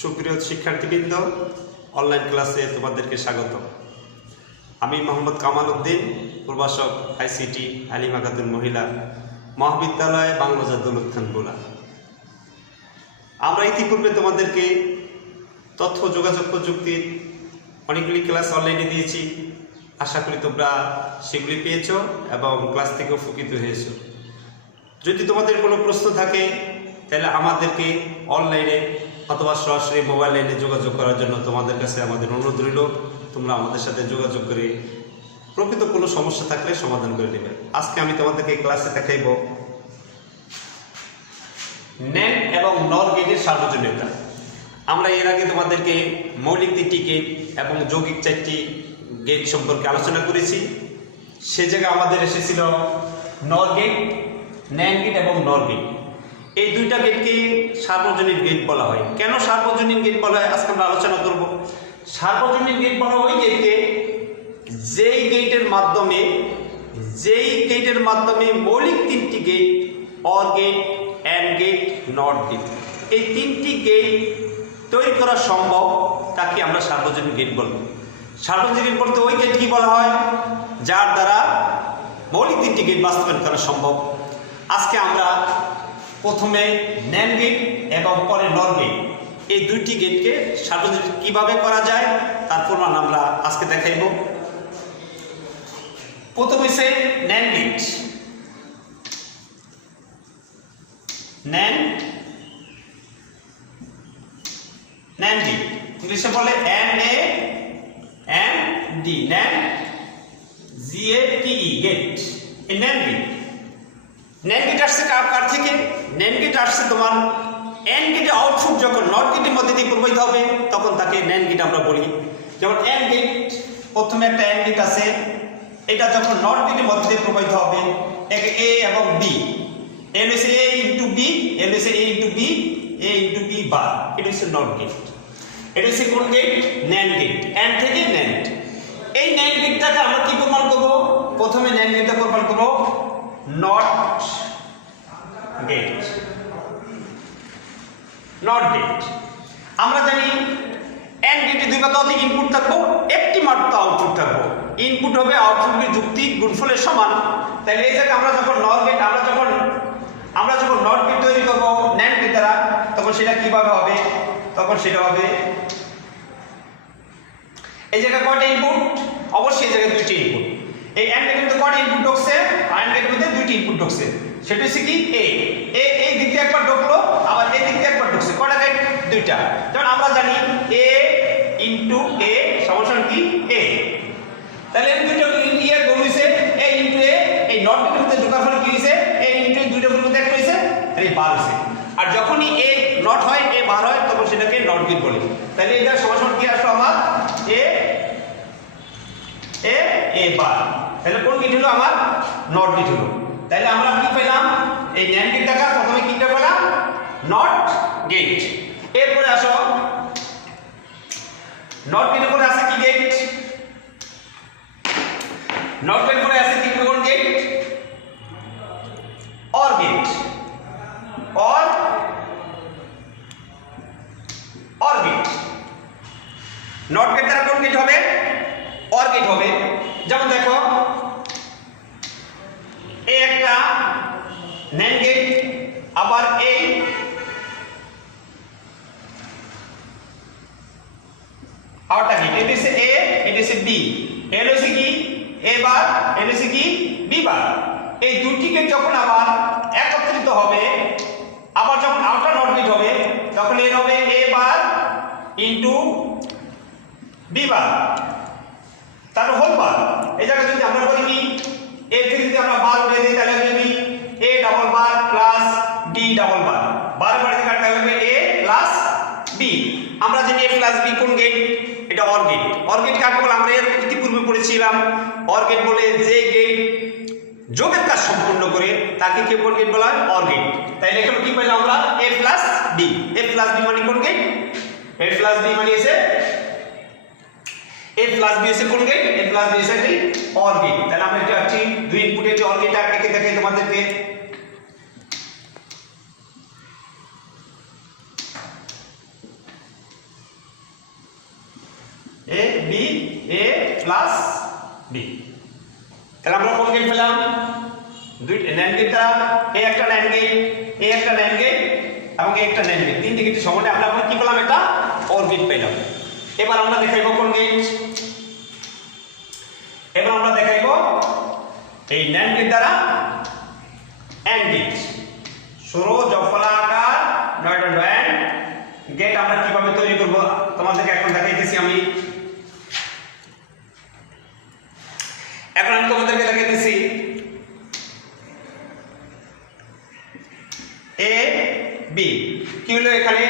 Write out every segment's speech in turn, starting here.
সুপ্রিয় শিক্ষার্থীবৃন্দ, অনলাইন ক্লাসে তোমাদেরকে স্বাগত। আমি মোহাম্মদ কামাল উদ্দিন, প্রভাষক আইসিটি হালিমা খাতুন মহিলা মহাবিদ্যালয়, বাংলাবাজার দৌলত খান বোলা। আমরা ইতিপূর্বে তোমাদেরকে তথ্য যোগাযোগ প্রযুক্তির অনেকগুলি ক্লাস অনলাইনে দিয়েছি। আশা করি তোমরা সেগুলি পেয়েছ এবং ক্লাস থেকে উপকৃত হয়েছ। যদি তোমাদের কোনো প্রশ্ন থাকে তাহলে আমাদেরকে অনলাইনে অথবা সরাসরি মোবাইল লাইনে যোগাযোগ করার জন্য তোমাদের কাছে আমাদের অনুরোধ রইল। তোমরা আমাদের সাথে যোগাযোগ করে প্রকৃত কোনো সমস্যা থাকলে সমাধান করে নেবে। আজকে আমি তোমাদেরকে ক্লাসে দেখাইব ন্যান্ড এবং নর গেটের সার্বজনীনতা। আমরা এর আগে তোমাদেরকে মৌলিক 3টি গেট এবং যৌগিক 4টি গেট সম্পর্কে আলোচনা করেছি। সে জায়গায় আমাদের এসেছিল নর গেট, ন্যান্ড গেট এবং নর গেট। এই দুইটা গেটকে সার্বজনীন গেট বলা হয়। কেন সার্বজনীন গেট বলা হয় আজকে আমরা আলোচনা করব। সার্বজনীন গেট বলা হয় ওই গেটকে যেই গেটের মাধ্যমে মৌলিক 3টি gate, or gate, and gate, not gate, এই 3টি গেট তৈরি করা সম্ভব, তাকে আমরা সার্বজনীন গেট বলব। সার্বজনীন গেট বলতে ওই গেট কি বলা হয় যার দ্বারা মৌলিক 3টি গেট বাস্তবায়ন করা সম্ভব। আজকে আমরা প্রথমে ন্যান্ড গেট এবং পরে নর গেট, এই দুইটি গেটকে সার্বজনীন কিভাবে করা যায় তার প্রমাণ আমরা আজকে দেখাইব। প্রথম হচ্ছে ন্যান্ড গেট। ন্যান্ড গেট ইংলিশে বলে NAND, ন্যান্ড GATE, গেট। এই ন্যান্ড গেট, ন্যান্ড গেট আসছে কার থেকে? ন্যান্ড গেট আসছে তোমার অ্যান্ড গেটের আউটপুট যখন নট গেটের মধ্যে দিয়ে প্রবাহিত হবে তখন তাকে ন্যান্ড গেট আমরা বলি। যেমন অ্যান্ড গেট, প্রথমে একটা অ্যান্ড গেট আছে, এটা যখন নট গেটের মধ্যে দিয়ে প্রবাহিত হবে, একে A এবং B, এ হচ্ছে A ইন্টু B, এ হচ্ছে A into B, A into B বার, এটা হচ্ছে নট গেট। এটা হচ্ছে কোন গেট? ন্যান্ড গেট, অ্যান্ড থেকে ন্যান্ড। এই ন্যান্ড গেটটাকে আমরা কি প্রমাণ করবো? প্রথমে ন্যান্ড গেটটা প্রমাণ করবো নট গেট। নট গেট আমরা জানি অ্যান্ড গেটে দুই বা ততোধিক ইনপুট থাকবো, একটি মাত্র আউটপুট থাকবো। ইনপুট হবে আউটপুটের যুক্তিক গুণফলের সমান। তাহলে এই জায়গায় আমরা যখন নট গেট নট গেট তৈরি করবো ন্যান্ড গেট দ্বারা, তখন সেটা কিভাবে হবে? তখন সেটা হবে এই জায়গায় কয়টা ইনপুট? অবশ্যই এই জায়গায় 2টি ইনপুট। এই অ্যান্ড গেটের মধ্যে কয়টা ইনপুট ঢুকছে? অ্যান্ড গেটের মধ্যে 2টি ইনপুট ঢুকছে। সেটা হচ্ছে কি A এই দিক দিয়ে একবার ঢুকলো, আবার এই দিক দিয়ে একবার ঢুকছে। কয়টা গেট? 2টা। যেমন আমরা জানি A ইনটু A সমান কি A। তাহলে এই দুটো গুণ হইছে A ইনটু A, এই নট গেটের মধ্যে ঢোকার ফলে কি হইছে? A ইনটু দুইটা গুণ মধ্যে একটা হইছে, আর এই বার হইছে। আর যখনই A নট হয়, A বার হয়, তখন সেটাকে নট গেট বলি। তাহলে এটা সমান কি আসলো আমার A বার। তাহলে কোন গেট হলো আমার? নট গেট হলো। তাহলে আমরা কি পেলাম? এই ন্যান্ড গেটটাকে প্রথমে কি পেলাম? Not gate. এরপরে আসো নট গেটের পরে আছে কি গেট? নট গেটের পরে আছে কি কোন gate? Or gate. Or gate. Not gate দ্বারা কোন গেট হবে? অর গেট হবে। যেমন দেখো এই একটা ন্যান্ড গেট, আবার এই আরেকটা গেট। এটা হচ্ছে A, এটা হচ্ছে B, এর হচ্ছে কি A বার, এর হচ্ছে কি B বার। এই দুটি গেট যখন আবার একত্রিত হবে, আবার যখন আউটার নট গেট হবে, তখন এর হবে A বার ইনটু B বার, তার হোল বার। এই জায়গায় যদি আমরা বলি কি A থেকে যদি আমরা বার উঠিয়ে দিই তাহলে হবে A double bar plus B double bar, bar bar থেকে কাটতে হবে A প্লাস B। আমরা জানি A প্লাস B কোন গেট? এটা অর গেট। অর গেট কাকে বলে? আমরা এর ইতিপূর্বে পড়েছিলাম। অর গেট বলে যে গেট যোগের কাজ সম্পূর্ণ করে তাকে কি কোন গেট বলা হয়? Or gate. তাইলে এখানে কি পেলাম আমরা? A plus B। A plus B মানে কোন গেট? A প্লাস B মানে আছে A প্লাস B এসে কোন গেট? A প্লাস B এসে কি অর গেট। তাহলে আমরা এটা ঠিক দুই ইনপুটের যে অর গেট একে দেখাই তোমাদেরকে। B A plus B. তাহলে আমরা কোন গেট পেলাম? দুই ন্যান্ড গেট দ্বারা এ একটা ন্যান্ড গেট, এ একটা ন্যান্ড গেট এবং এ একটা ন্যান্ড গেট, তিনটে গেটের সমন্বয়ে আমরা কি পেলাম? একটা অর গেট পেলাম। এবার আমরা দেখাইব কোন গেট? এবার আমরা দেখাইব এই ন্যান্ড গেট দ্বারা অ্যান্ড গেট। সরো জফলাকার নয়ডান গেট আমরা কিভাবে তৈরি করব তোমাদেরকে এখন দেখাইতেছি আমি। এখন আমি তোমাদেরকে দেখাইতেছি এ বি কি হলো এখানে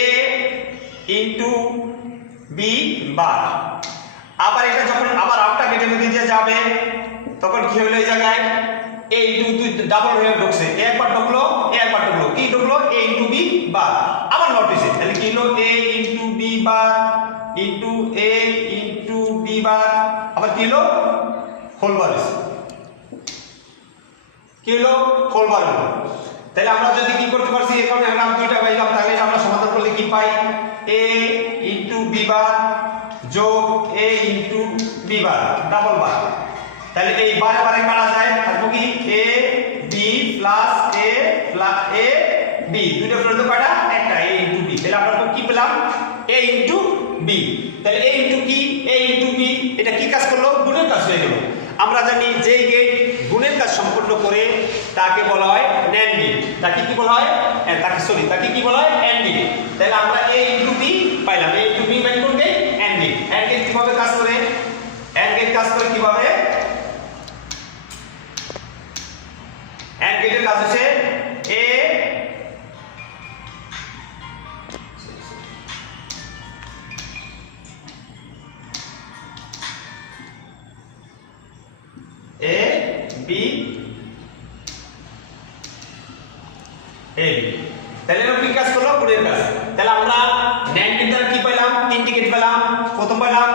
এ ইনটু বি বার। আবার এটা যখন আবার আউটার গেটের মধ্যে দিয়ে যাবে তখন কি হলো এই জায়গায় এ ইনটু দুই ডাবল হয়ে ঢুকছে, এ একবার ঢুকলো এ একবার ঢুকলো, কি ঢুকলো এ ইনটু বি বার আবার নট হইছে। তাহলে কি হলো এ into B bar into a into B bar আবার কি হলো হোল বার হইছে, কি হলো হোল বার হলো। তাহলে আমরা যদি কি করতে পারছি এখন আমরা দুইটা পাইলাম, তাহলে আমরা সমাধান করলে কি পাই এ ইনটু বি বার যোগ A into B bar double bar. তাহলে এই বারে বারে কাটা যায়, থাকবো কি A B plus A plus A B, দুটো ফ্রন্ট কাটা একটা এ ইনটু বি। তাহলে আমরা কি পেলাম এ ইনটু বি। তাহলে এ ইনটু কি এ ইনটু বি, এটা কি কাজ করলো? গুণের কাজ হয়ে গেল। আমরা জানি যে গেট গুণের কাজ সম্পূর্ণ করে তাকে বলা হয় ন্যান্ড গেট। তাকে কি বলা হয়? তাকে কি বলা হয়? And gate. তাহলে আমরা এ ইনটু বি পাইলাম, এ ইনটু বি মানে কোন gate? And gate. And gate কিভাবে কাজ করে? অ্যান্ড গেট কাজ করে কিভাবে? অ্যান্ড গেটের কাজ হচ্ছে এ এ বি এ বি। তাহলে আমরা কি কাজ করলাম? গুণের কাজ। তাহলে আমরা ন্যান্ড গেট দ্বারা কি পেলাম? তিনটি গেট পেলাম। প্রথম পেলাম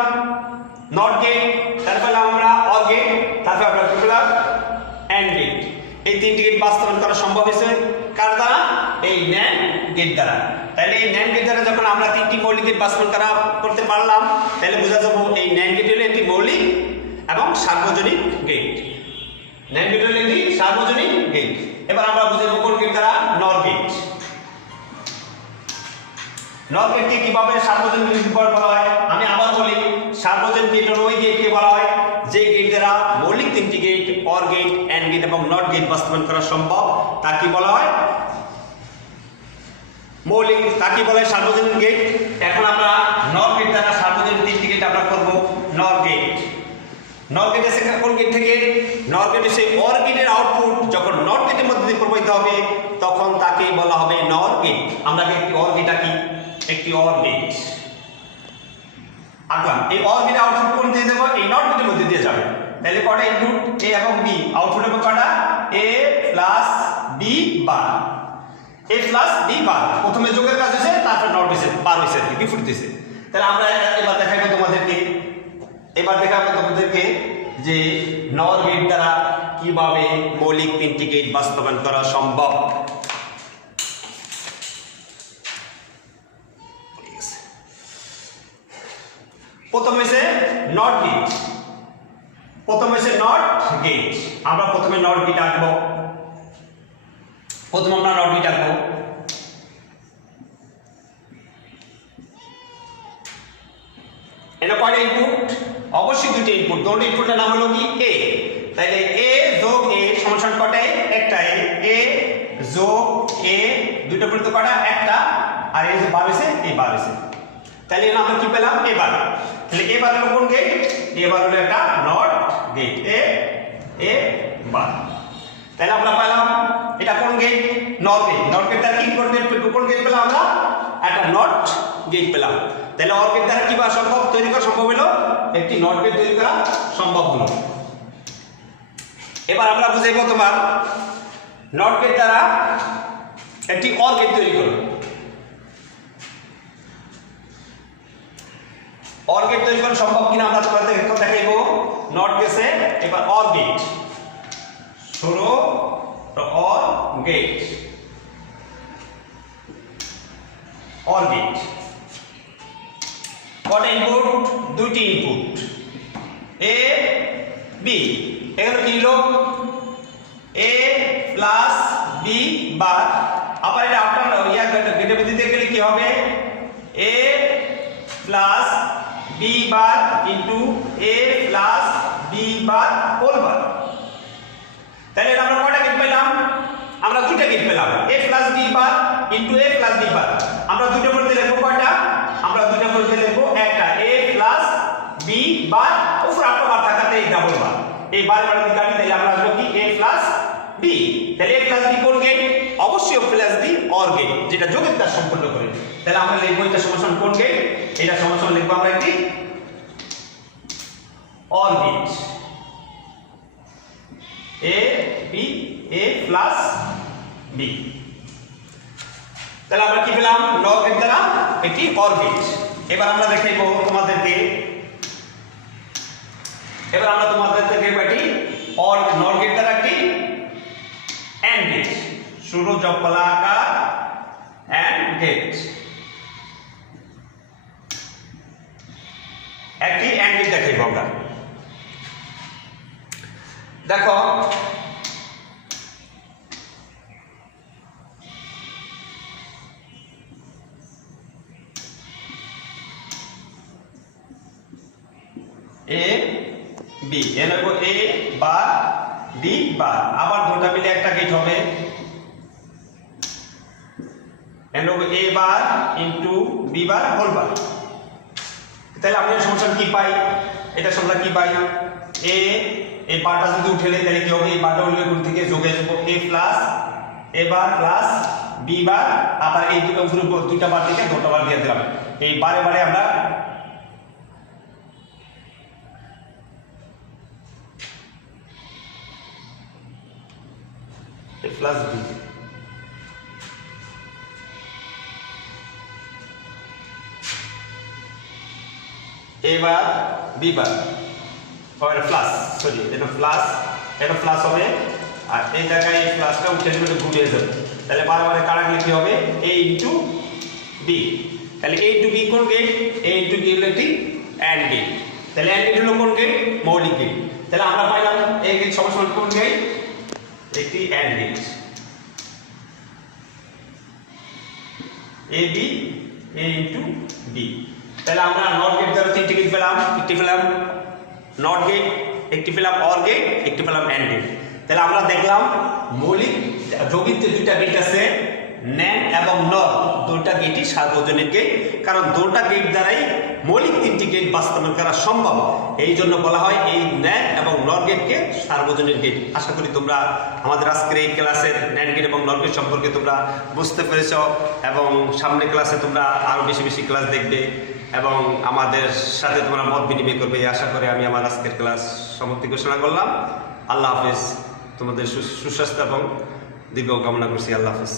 নট গেট, তারপর পেলাম আমরা অর গেট, তারপর আমরা কি পেলাম? And gate. এই তিনটি গেট বাস্তবায়ন করা সম্ভব হয়েছে কার দ্বারা? এই ন্যান্ড গেট দ্বারা। তাহলে এই ন্যান্ড গেট দ্বারা যখন আমরা তিনটি মৌলিক গেট বাস্তবায়ন করতে পারলাম তাহলে বোঝা যাবে এই ন্যান্ড গেট হলো একটি মৌলিক এবং সার্বজনীন গেট। ন্যান্ড গেট হলো একটি সার্বজনীন গেট। এবার আমরা বুঝাবো কোন গেট দ্বারা? নর গেট। নর গেটকে কিভাবে সার্বজনীন গেট বলা হয়? আমি আবার বলি, সার্বজনীন গেট হলো ওই গেটকে বলা হয় যে গেট দ্বারা মৌলিক তিনটি gate or gate, and gate এবং নট গেট বাস্তবায়ন করা সম্ভব। তা কি বলা হয়? মৌলিক। তাকে বলা হয় সার্বজনীন গেট। এখন আমরা নর গেট দ্বারা সার্বজনীন তিনটি গেট আমরা করব নর গেট। নর গেট এসে কোন গেট থেকে? নর গেট এসে অর গেটের আউটপুট যখন নট গেটের মধ্যে দিয়ে প্রবাহিত হবে তখন তাকে বলা হবে নর গেট। আমরা একটি অর গেট আঁকি, একটি অর গেট আঁকলাম। এই অর গেটের আউটপুট কোন দিয়ে দেবো? এই নট গেটের মধ্যে দিয়ে যাবে। তাহলে কটা ইনপুট? এ এবং বি। আউটপুট হবে কটা? এ প্লাস বি বার, এ প্লাস বি বার। প্রথমে যোগের কাজ হয়েছে, তারপর নট হয়েছে, বার হয়েছে, বিপরীত হয়েছে। তাহলে আমরা এবার দেখাবো তোমাদেরকে যে নর গেট দ্বারা কিভাবে মৌলিক তিনটি গেট বাস্তবায়ন করা সম্ভব। প্রথম হয়েছে নট গেট। আমরা প্রথমে নট গেট আঁকবো। আমরা নট গেট আঁকবো। এটা কয়টা ইনপুট? অবশ্যই দুটো ইনপুট। দুটো ইনপুটের নাম হলো কি? এ। তাহলে এ যোগ এ সমান কয়টা? একটা এ যোগ এ, দুটো বলতে কয়টা? একটা। আর এই যে বার হয়েছে, এই বার হয়েছে। তাহলে আমরা কি পেলাম? এ বার। তাহলে এ বার হলো কোন গেট? এ বার হলো একটা নট গেট। এ বার। তাহলে আমরা পেলাম এটা কোন gate? Not gate. Not gate দ্বারা কি কোন গেট পেলাম? আমরা একটা নট গেট পেলাম। তাহলে অর গেট দ্বারা কি তৈরি করা সম্ভব হলো? একটি নট গেট তৈরি করা সম্ভব হলো। এবার আমরা বুঝাইবো তোমার নট গেট দ্বারা একটি অর গেট তৈরি করো। অর গেট তৈরি করা সম্ভব কিনা আমরা তোমাদের দেখাইবো। নট গেছে, এবার অর গেট। সরো অর গেট, অর গেট। কটা ইনপুট? দুটি ইনপুট এ বি। এখানে কি হলো? A plus B bar. আবার এটা আপনার গেটের ভিত্তিতে গেলে কি হবে? A plus B bar into A plus B bar whole bar. তাহলে এটা আমরা কয়টা গেট পেলাম? আমরা দুইটা গেট পেলাম, এ plus B bar into A plus B বার। আমরা দুটো করতে লিখবো কয়টা? আমরা দুটো করতে লিখবো একটা, এ প্লাস বি বার উপর একটা বার থাকাতে এই ডাবল বার, এই বার বার দিয়ে কাটি, তাহলে আমরা আসবো কি এ প্লাস বি। তাহলে এ প্লাস বি কোন গেট? অবশ্যই এ প্লাস বি অর গেট, যেটা যোগের কাজ সম্পন্ন করে। তাহলে আমরা লিখবো এটা সমান কোন গেট? এটা সমান লিখবো আমরা একটি or gate, A B A plus B. তাহলে আমরা কি পেলাম? লগ গেট দ্বারা একটি অর গেট। এবার আমরা দেখাইবো তোমাদেরকে, এবার আমরা তোমাদেরকে একটি অর নর গেট দ্বারা একটি এন্ড গেট, শুরু জপলা আকার এন্ড গেট, একটি এন্ড গেট দেখাইবো আমরা। দেখো এ বি, এ নেব এ বার বি বার, আবার দুটো মিলে একটা গেট হবে, এ নেব A bar into B bar whole bar. তাহলে আমরা সমস্যা কি পাই? এটা সমস্যা কি পাই? এ এই বারটা যদি উঠেলে তাহলে কি হবে? এই বারটা উঠলে কোন থেকে যোগে আসবো এ প্লাস এ বার প্লাস বি বার, আবার এই দুটো উপরে দুইটা বার থেকে দুটো বার দিয়ে দিলাম, এই বারে বারে আমরা a plus b, a bar b বার और प्लस, सॉरी এটা প্লাস হবে, আর এই জায়গায় এই প্লাসটা উঠে যাবে, ঘুরে যাবে। তাহলে বারবার কাটালে কি হবে? a into b। তাহলে a ইনটু b কোন গেট? a ইনটু b হলো একটি এন্ড গেট। তাহলে এন্ড গেট হলো কোন গেট? মৌলিক গেট। তাহলে আমরা পাইলাম এই গেট সমান কোন গেট? একটি and gate, a b a into b। তাহলে আমরা নট গেট দ্বারা তিনটি গেট পেলাম, একটি পেলাম নট গেট, একটি পেলাম অর গেট, একটি পেলাম এন্ড গেট। তাহলে আমরা দেখলাম মৌলিক যৌগিক যে দুইটা গেট আছে ন্যান্ড এবং নর, দুইটা গেটই সার্বজনীন গেট, কারণ দুটো গেট দ্বারাই মৌলিক তিনটি গেট বাস্তবায়ন করা সম্ভব। এই জন্য বলা হয় এই ন্যান্ড এবং নর গেটকে সার্বজনীন গেট। আশা করি তোমরা আমাদের আজকের এই ক্লাসের ন্যান্ড গেট এবং নর গেট সম্পর্কে তোমরা বুঝতে পেরেছ, এবং সামনের ক্লাসে তোমরা আরো বেশি বেশি ক্লাস দেখবে এবং আমাদের সাথে তোমরা মত বিনিময় করবে। আশা করে আমি আমার আজকের ক্লাস সমাপ্তি ঘোষণা করলাম। আল্লাহ হাফেজ, তোমাদের সুস্বাস্থ্য এবং দীর্ঘ কামনা করছি। আল্লাহ হাফেজ।